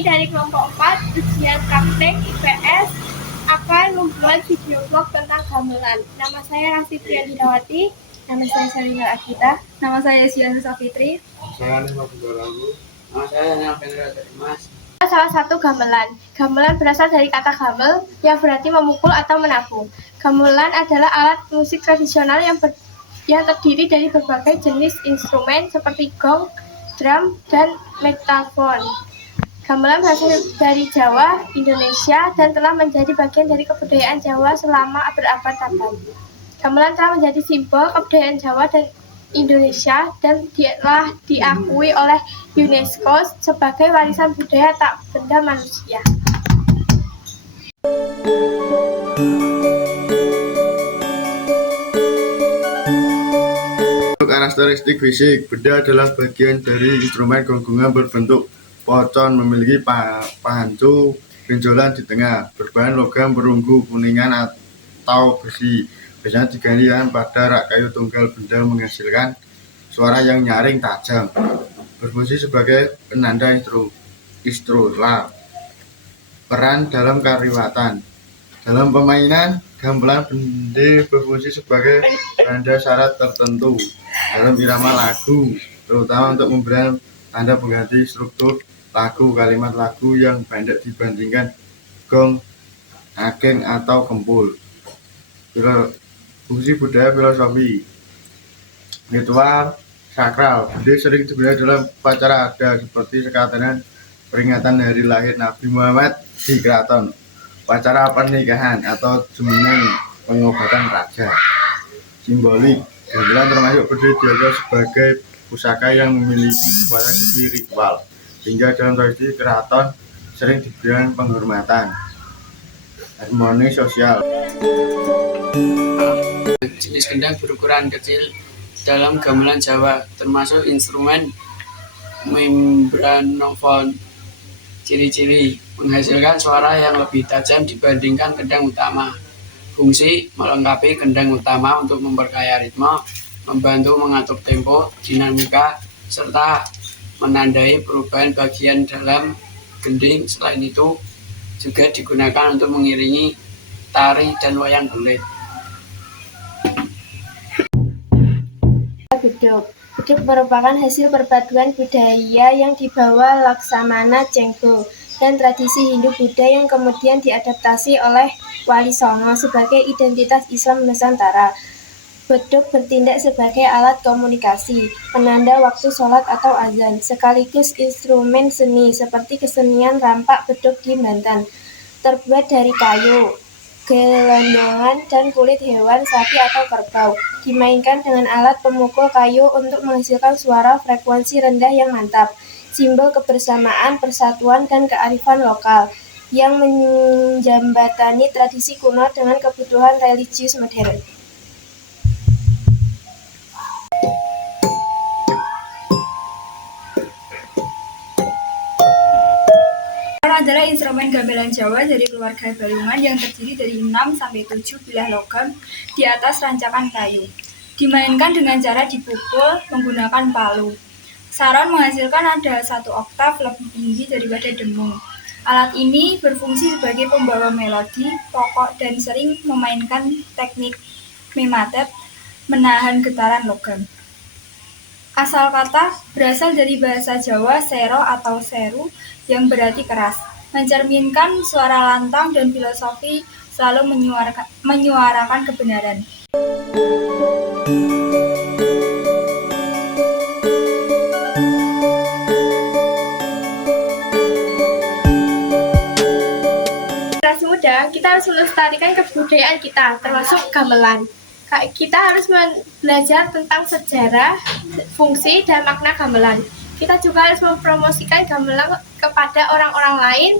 Kami dari kelompok 4 ujian praktek IPS akan membuat video blog tentang gamelan. Nama saya Raffi Triandinawati. Nama saya Salina Akita. Nama saya Sian Safitri. Saya Nima Bugaralu. Nama saya Nalvendra Mas. Salah satu gamelan. Gamelan berasal dari kata gamel yang berarti memukul atau menabuh. Gamelan adalah alat musik tradisional yang terdiri dari berbagai jenis instrumen seperti gong, drum, dan metalphone. Gamelan berasal dari Jawa, Indonesia, dan telah menjadi bagian dari kebudayaan Jawa selama berabad-abad. Gamelan telah menjadi simbol kebudayaan Jawa dan Indonesia dan telah diakui oleh UNESCO sebagai warisan budaya tak benda manusia. Untuk karakteristik fisik, benda adalah bagian dari instrumen gonggongan berbentuk pocon, memiliki pahancu benjolan di tengah, berbahan logam perunggu, kuningan atau besi. Biasanya diganti pada rak kayu tunggal. Benda menghasilkan suara yang nyaring tajam, berfungsi sebagai penanda istilah. Peran dalam kariwatan. Dalam permainan gamelan bende berfungsi sebagai penanda syarat tertentu dalam irama lagu, terutama untuk memberi tanda pengganti struktur lagu, kalimat lagu yang pendek dibandingkan gong, akeng, atau kempul. Fungsi budaya filosofi. Ritual sakral. Bende sering digunakan dalam upacara adat seperti sekatanan peringatan hari lahir Nabi Muhammad di keraton, upacara pernikahan, atau jumeneng pengobatan raja. Simbolik. Gamelan termasuk bende dianggap sebagai pusaka yang memiliki kekuatan spiritual, sehingga dalam tradisi keraton sering diberikan penghormatan. Harmoni sosial. Jenis gendang berukuran kecil dalam gamelan Jawa, termasuk instrumen membranophone. Ciri-ciri: menghasilkan suara yang lebih tajam dibandingkan gendang utama. Fungsi: melengkapi gendang utama untuk memperkaya ritme, membantu mengatur tempo, dinamika, serta menandai perubahan bagian dalam gending. Selain itu, juga digunakan untuk mengiringi tari dan wayang kulit. Beduk. Beduk merupakan hasil perpaduan budaya yang dibawa Laksamana Chengho dan tradisi Hindu-Buddha yang kemudian diadaptasi oleh Wali Songo sebagai identitas Islam Nusantara. Beduk bertindak sebagai alat komunikasi, penanda waktu sholat atau azan, sekaligus instrumen seni seperti kesenian rampak beduk di Banten. Terbuat dari kayu, gelondongan, dan kulit hewan, sapi atau kerbau. Dimainkan dengan alat pemukul kayu untuk menghasilkan suara frekuensi rendah yang mantap. Simbol kebersamaan, persatuan, dan kearifan lokal yang menjembatani tradisi kuno dengan kebutuhan religius modern. Adalah instrumen gamelan Jawa dari keluarga balungan yang terdiri dari 6-7 bilah logam di atas rancakan kayu. Dimainkan dengan cara dipukul menggunakan palu. Saron menghasilkan ada 1 oktav lebih tinggi daripada dengung. Alat ini berfungsi sebagai pembawa melodi pokok dan sering memainkan teknik mematet, menahan getaran logam. Asal kata berasal dari bahasa Jawa sero atau seru yang berarti keras, mencerminkan suara lantang dan filosofi selalu menyuarakan kebenaran. Generasi muda, kita harus melestarikan kebudayaan kita, termasuk gamelan. Kita harus belajar tentang sejarah, fungsi, dan makna gamelan. Kita juga harus mempromosikan gamelan kepada orang-orang lain,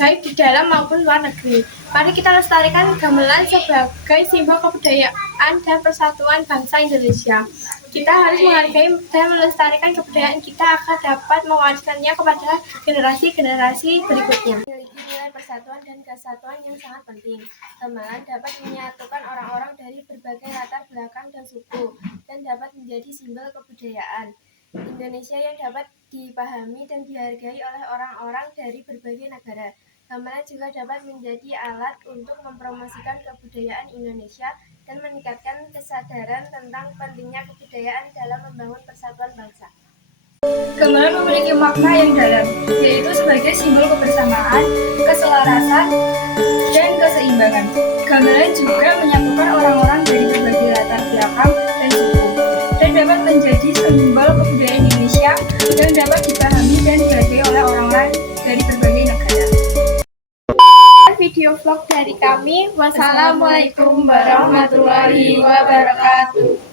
baik di dalam maupun luar negeri. Mari kita lestarikan gamelan sebagai simbol kebudayaan dan persatuan bangsa Indonesia. Kita harus menghargai dan melestarikan kebudayaan kita agar dapat mewariskannya kepada generasi-generasi berikutnya. Memiliki nilai persatuan dan kesatuan yang sangat penting. Gamelan dapat menyatukan orang-orang dari berbagai latar belakang dan suku, dan dapat menjadi simbol kebudayaan. Indonesia yang dapat dipahami dan dihargai oleh orang-orang dari berbagai negara. Gamelan juga dapat menjadi alat untuk mempromosikan kebudayaan Indonesia dan meningkatkan kesadaran tentang pentingnya kebudayaan dalam membangun persatuan bangsa. Gamelan memiliki makna yang dalam, yaitu sebagai simbol kebersamaan, keselarasan, dan keseimbangan. Gamelan juga menyatukan orang-orang dari berbagai latar belakang dan suku, dan dapat menjadi simbol kebudayaan Indonesia yang dapat dipahami dan dihargai oleh orang-orang dari berbagai negara. Video vlog dari kami. Wassalamualaikum warahmatullahi wabarakatuh.